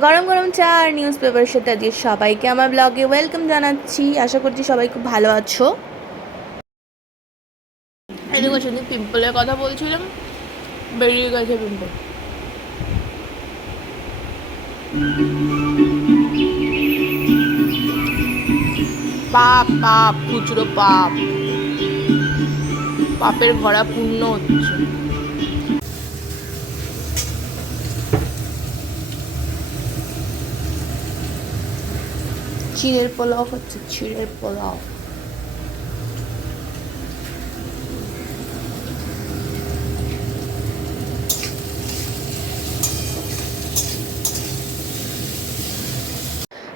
গরম গরম চা আর নিউজ পেপারের সাথে আজকে সবাইকে আমার ব্লগে ওয়েলকাম জানাচ্ছি। আশা করছি সবাই খুব ভালো আছো। এই দেখো সেদিন পিম্পলের কথা বলছিলাম, বেরিয়ে গেছে পিম্পল। পাপ পাপ খুচরো পাপ, পাপের ভরা পূর্ণ হচ্ছে। চিড়ের পোলাও হচ্ছে, চিড়ের পোলাও।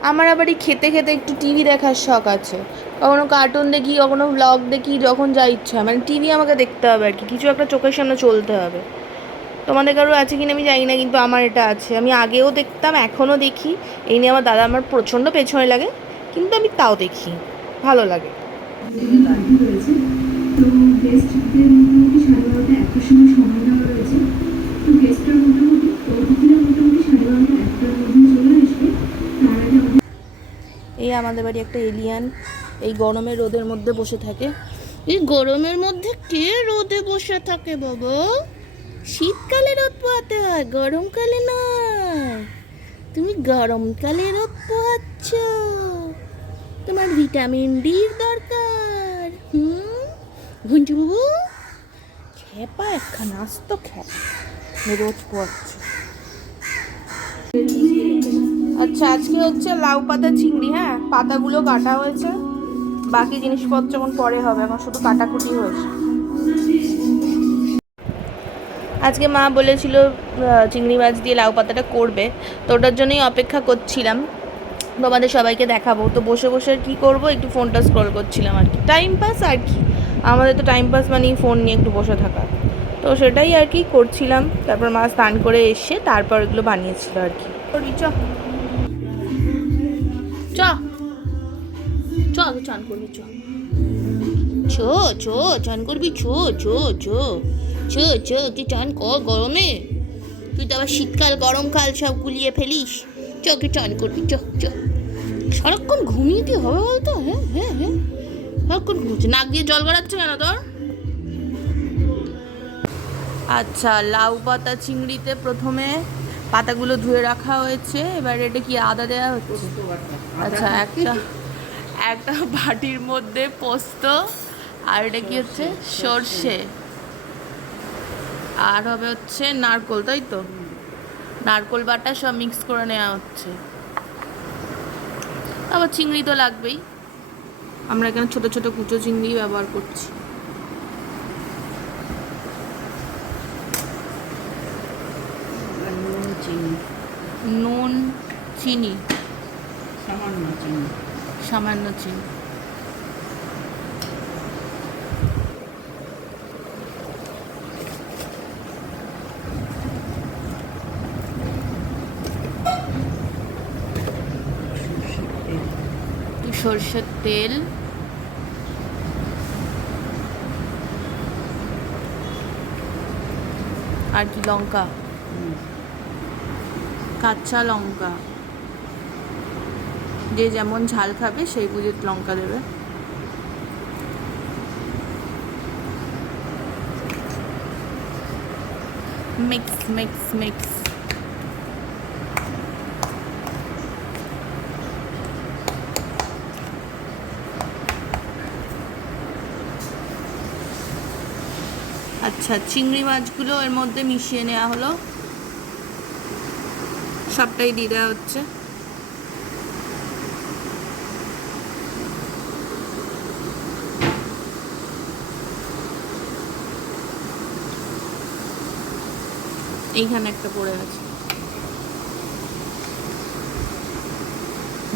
আমার আবার এই খেতে খেতে একটু টিভি দেখার শখ আছে। কখনো কার্টুন দেখি, কখনো ব্লগ দেখি, যখন যা ইচ্ছা। মানে টিভি আমাকে দেখতে হবে আর কি, কিছু একটা চোখের সামনে চলতে হবে। তোমাদের কারো আছে কিনা আমি জানি না, কিন্তু আমার এটা আছে। আমি আগেও দেখতাম, এখনও দেখি। এই নিয়ে আমার দাদা আমার প্রচণ্ড পেছনে লাগে, কিন্তু আমি তাও দেখি, ভালো লাগে। এই আমাদের বাড়ি একটা এলিয়ান এই গরমের রোদের মধ্যে বসে থাকে। এই গরমের মধ্যে কে রোদে বসে থাকে বাবা? শীতকালে রোদ পোহাতে হয়, গরমকালে নয়। তুমি গরমকালে রোদ পোহাচ্ছ, তোমার ভিটামিন ডির দরকার। ঘুঞ্চু বাবু খেপা একখানা, আস্ত খেপা, রোদ পোহাচ্ছ। আচ্ছা, আজকে হচ্ছে লাউ পাতা চিংড়ি। হ্যাঁ, পাতাগুলো কাটা হয়েছে, বাকি জিনিসপত্র এখন পরে হবে, এখন শুধু কাটাকুটি হয়েছে। আজকে মা বলেছিল চিংড়ি মাছ দিয়ে লাউ পাতাটা করবে, তো ওটার জন্যই অপেক্ষা করছিলাম। তোমাদের সবাইকে দেখাবো, তো বসে বসে আর কী করবো, একটু ফোনটা স্ক্রল করছিলাম আর কি, টাইম পাস আর কি। আমাদের তো টাইম পাস মানেই ফোন নিয়ে একটু বসে থাকা, তো সেটাই আর কি করছিলাম। তারপর মা স্নান করে এসে তারপর এগুলো বানিয়েছিল আর কি। চ চ চ চান করবি, চ চ চ চান করবি, চ চ চ চ চ তুই চান কর গরমে। তুই তো আবার শীতকাল গরমকাল সব গুলিয়ে ফেলিস। চ তুই চান করবি, চ চ। সারাক্ষণ ঘুমিয়ে কি হবে বলতো? হ্যাঁ হ্যাঁ হ্যাঁ, সারাক্ষণ ঘুমছে। নাক দিয়ে জল গড়াচ্ছে কেন তোর? আচ্ছা, লাউ পাতা চিংড়িতে প্রথমে পাতাগুলো ধুয়ে রাখা হয়েছে, এবার এটা কি আদা দেওয়া হচ্ছে? আচ্ছা, একটা একটা বাটির মধ্যে পোস্ত, আর এটা কি হচ্ছে সর্ষে, আর হবে হচ্ছে নারকোল, তাই তো? নারকোল বাটা সব মিক্স করে নেওয়া হচ্ছে। আবার চিংড়ি তো লাগবেই, আমরা এখানে ছোট ছোট কুচো চিংড়ি ব্যবহার করছি। নুন, চিনি, সামান্য চিনি। সর্ষের তেল, আর কি লঙ্কা, কাঁচা লঙ্কা, যে যেমন ঝাল খাবে সেই বুঝে লঙ্কা দেবে। Mix mix mix. আচ্ছা, চিংড়ি মাছগুলো এর মধ্যে মিশিয়ে নেওয়া হলো, সবটাই দিয়ে দেওয়া হচ্ছে। এইখানে একটা পড়ে আছে,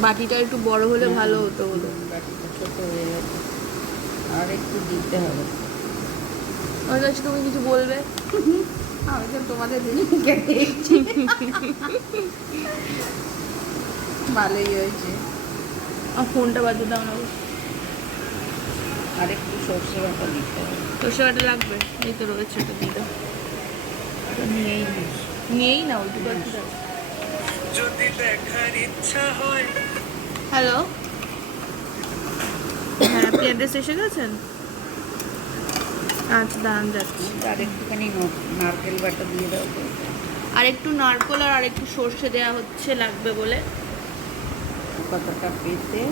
বাটিটা একটু বড় হলে ভালো হতো বলে। বাটিটা ছোট হয়ে গেছে, আর একটু দিতে হবে। আমার কাছে তুমি কিছু বলবে? আমি তো তোমাদের দিকে দেখছি। ভালোই হয়েছে। আর ফোনটা বাজে দাও না। আর একটু সর্ষে বাটা দিতে হবে। সর্ষে বাটা লাগবে? এই তো রয়েছে, এটা দিয়ে দাও। নিয়েই নিস, নিয়েই না, ওইটুকু একটু দাও। যদি দেখার ইচ্ছা হয় হ্যালো, হ্যাঁ আপনি অ্যাড্রেস এসে গেছেন? আচ্ছা দাঁড়ান যাচ্ছি। আর একটুখানি নারকেল বাটা দিয়ে দাও তো। আর একটু নারকোল আর একটু সর্ষে দেওয়া হচ্ছে, লাগবে বলে। কতটা পেতে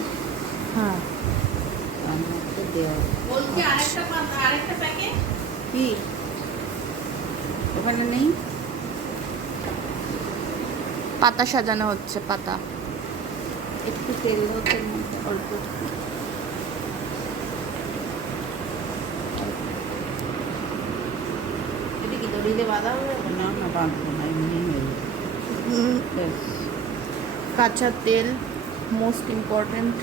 হ্যাঁ তার মধ্যে দেওয়া বলছি আরেকটা প্যাকেট কি ওখানে নেই। পাতা সাজানো হচ্ছে, পাতা। একটু তেল হচ্ছে অল্প একটু। এটা কি দড়িতে বাঁধা হবে? না না বাঁধবো না, এমনি হয়ে যাবে। ব্যাস। কাঁচা তেল মোস্ট ইম্পর্টেন্ট।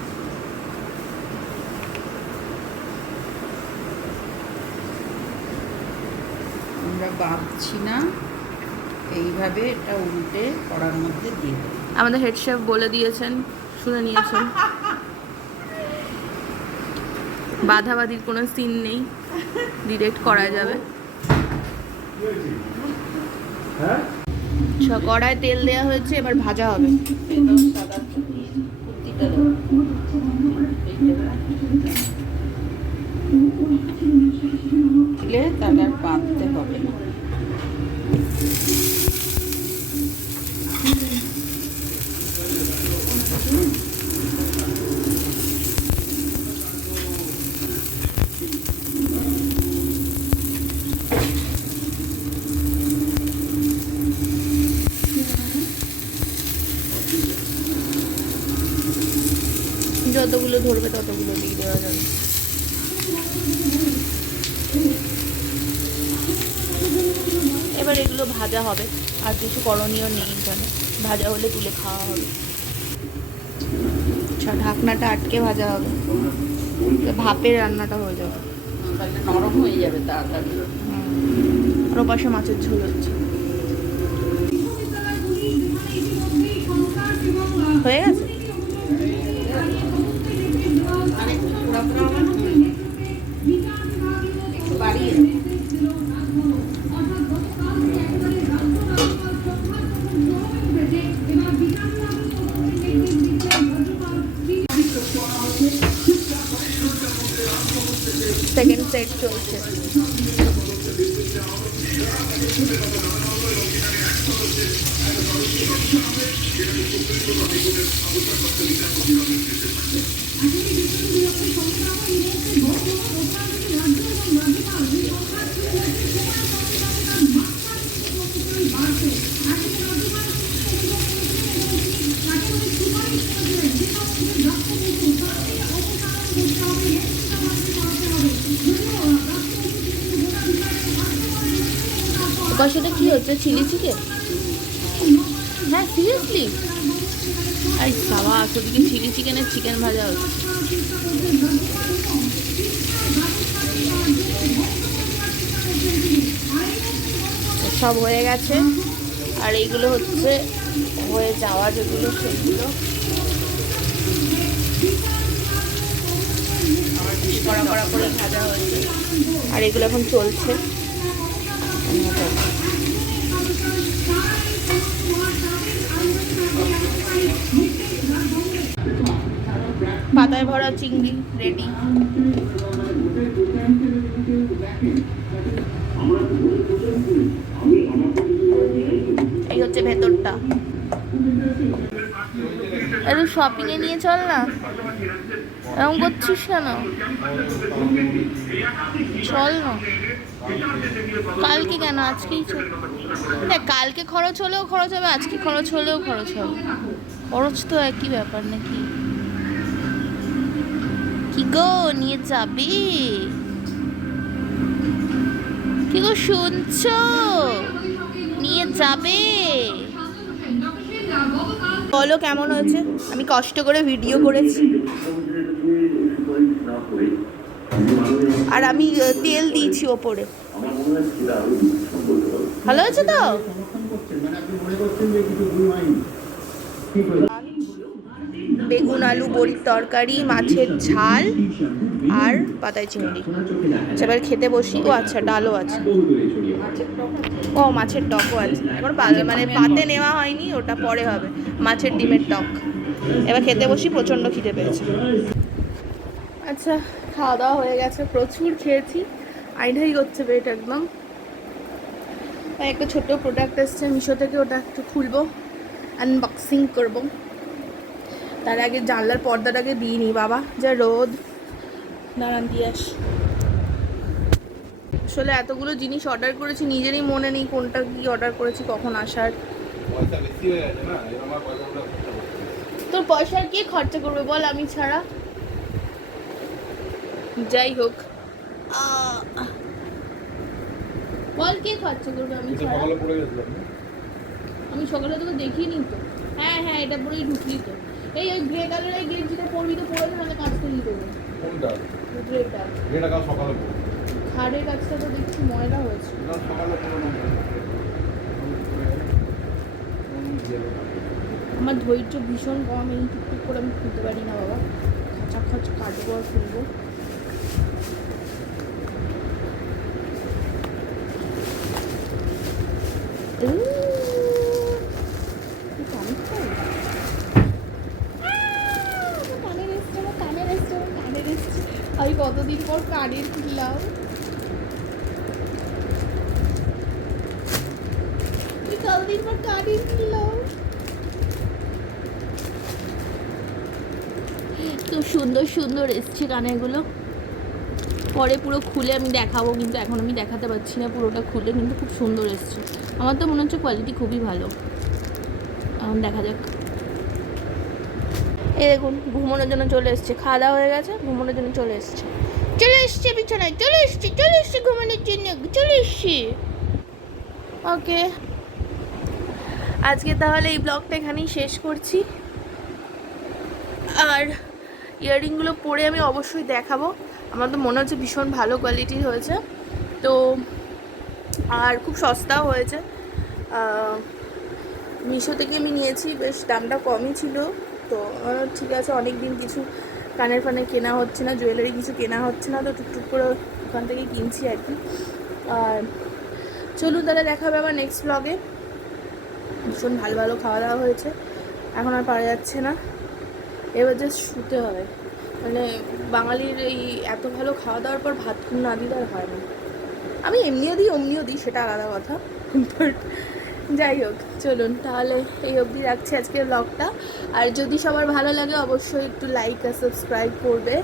আমরা বাঁধছি না, এইভাবে এটা উল্টে কড়ার মধ্যে দিয়ে দেবো। আমাদের হেড শেফ বলে দিয়েছেন, শুনে নিয়েছেন। বাধাবাধির কোনো সিন নেই, ডিরেক্ট করা যাবে। কড়ায় তেল দেওয়া হয়েছে, এবার ভাজা হবে। একদম সাদা কুর্তিটা দেবো। দিলে তাহলে আর বাঁধতে হবে না। যতগুলো ধরবে ততগুলো দিয়ে দেওয়া যাবে। এবার এগুলো ভাজা হবে, আর কিছু করণীয় নেই এখানে, ভাজা হলে তুলে খাওয়া হবে। আচ্ছা, ঢাকনাটা আটকে ভাজা হবে, ভাপের রান্নাটা হয়ে যাবে। তাহলে নরম হয়ে যাবে তাড়াতাড়ি। আর ওপাশে মাছের ঝোল হচ্ছে। হয়ে গেছে। আর একটু পোড়া পোড়া হবে না? একটু বাড়িয়ে সেকেন্ড সেট চলছে। সেটা কি হচ্ছে, চিলি চিকেন? হ্যাঁ সিরিয়াসলি, আই বাবা, ওদিকে চিলি চিকেনের চিকেন ভাজা হচ্ছে। সব হয়ে গেছে, আর এইগুলো হচ্ছে হয়ে যাওয়া যেগুলো, সেগুলো কড়া কড়া করে ভাজা হয়েছে, আর এগুলো এখন চলছে। পাতায় ভরা চিংড়ি রেডি। এই হচ্ছে ভেতরটা। একটু শপিং এ নিয়ে চল না, এরকম করছিস কেন? চল না, কালকে কেন, আজকেই চল। দেখ, কালকে খরচ হলেও খরচ হবে, আজকে খরচ হলেও খরচ হবে, খরচ তো একই ব্যাপার নাকি? কি গো, নিয়ে যাবে? কি গো শুনছো, নিয়ে যাবে? বলো কেমন হয়েছে? আমি কষ্ট করে ভিডিও করেছি, আর আমি তেল দিয়েছি ওপরে। ভালো হয়েছে তো? বেগুন আলু বড়ির তরকারি, মাছের ঝাল, আর পাতায় চিংড়ি। আচ্ছা এবার খেতে বসি। ও আচ্ছা ডালও আছে, ও মাছের টকও আছে। এখন মানে পাতে নেওয়া হয়নি, ওটা পরে হবে, মাছের ডিমের টক। এবার খেতে বসি, প্রচণ্ড খিদে পেয়েছে। আচ্ছা খাওয়া দাওয়া হয়ে গেছে, প্রচুর খেয়েছি, আইঢাই করছে পেট একদম। একটা ছোট্ট প্রোডাক্ট এসছে মিশো থেকে, ওটা একটু খুলবো, আনবক্সিং করব। তার আগে জানলার পর্দাটাকে দিইনি, বাবা যা রোদ। দাঁড়ান দিয়ে আসি। আসলে এতগুলো জিনিস অর্ডার করেছি, নিজেরই মনে নেই কোনটা কি অর্ডার করেছি, কখন আসার। তোর পয়সা কে খরচা করবে বল, আমি ছাড়া? যাই হোক, বল কে খরচা করবে আমি ছাড়া? আমি সকালে তোকে দেখিনি তো। হ্যাঁ হ্যাঁ, এটা পরেই ঢুকলি তো। এই ওই গ্রে কালারের গেঞ্জিটা পরবি তো, পরে নাহলে কাজ করিয়ে দেবো। কোনটা? গ্রেটা। এটা কাল সকালে পড়ো। ঘাড়ের কাজটা তো দেখছি ময়লা হয়েছে। না সকালে পড়ো না। আমার ধৈর্য ভীষণ কম, এই টুকটুক করে আমি খুলতে পারি না বাবা। খাঁচা খাঁচ কাটবো আর খুলবো। আমি কতদিন পর কানের কিনলাম। কতদিন পর কানের কিনলাম। খুব সুন্দর সুন্দর এসছে কানেরগুলো, পরে পুরো খুলে আমি দেখাবো, কিন্তু এখন আমি দেখাতে পারছি না পুরোটা খুলে, কিন্তু খুব সুন্দর এসছে। আমার তো মনে হচ্ছে কোয়ালিটি খুবই ভালো। এখন দেখা যাক। এই দেখুন ঘুমানোর জন্য চলে এসছে, খাওয়া দাওয়া হয়ে গেছে, ঘুমানোর জন্য চলে এসছে বিছানায়, চলে এসছে ঘুমানোর জন্য, চলে এসছে। ওকে, আজকে তাহলে এই ব্লগটা এখানেই শেষ করছি। আর ইয়াররিংগুলো পরে আমি অবশ্যই দেখাবো। আমার তো মনে হচ্ছে ভীষণ ভালো কোয়ালিটির হয়েছে, তো আর খুব সস্তাও হয়েছে। মিশো থেকে আমি নিয়েছি, বেশ দামটা কমই ছিল। তো ঠিক আছে, অনেক দিন কিছু কানের ফানে কেনা হচ্ছে না, জুয়েলারি কিছু কেনা হচ্ছে না, তো টুকটুক করে ওখান থেকে কিনছি আর কি। আর চলুন তাহলে দেখা হবে আবার নেক্সট ব্লগে। ভীষণ ভালো ভালো খাওয়া দাওয়া হয়েছে, এখন আর পারা যাচ্ছে না, এবার জাস্ট শুতে হবে। মানে বাঙালির এই এত ভালো খাওয়া দাওয়ার পর ভাত খুব না দিলে আর হয় না। আমি এমনিও দিই অমনিও দিই, সেটা আলাদা কথা, বাট যাই হোক চলুন তাহলে এই অবধি রাখছি আজকের ব্লগটা। আর যদি সবার ভালো লাগে অবশ্যই একটু লাইক আর সাবস্ক্রাইব করবে,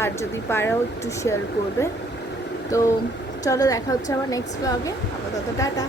আর যদি পারাও একটু শেয়ার করবে। তো চলো দেখা হচ্ছে আমার নেক্সট ব্লগে, আপাতত টাটা।